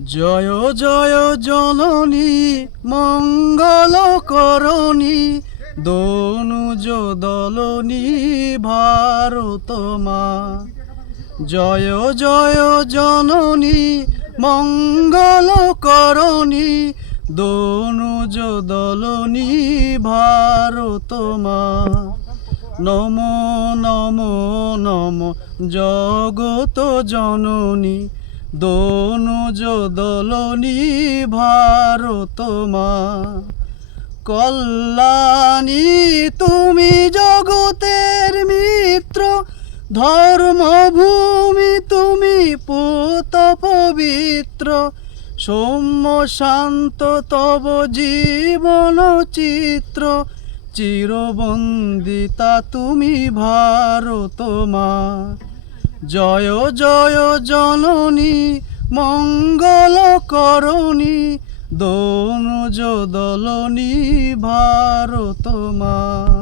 জয় জয় জননী মঙ্গল করণী দনুজ দলনী ভারত মা। জয় জয় জননী মঙ্গল করণী দনুজ দলনী ভারত মা। নমো নমো নমো জগত জননী দনুজ দলনী ভারত মা। কল্যাণী তুমি জগতের মিত্র, ধর্মভূমি তুমি পুত পবিত্র। সৌম্য শান্ত তব জীবন চিত্র, চিরবন্দিতা তুমি ভারত মা। জয় জয় জননী মঙ্গল করণী দনুজ দলনী ভারত মা।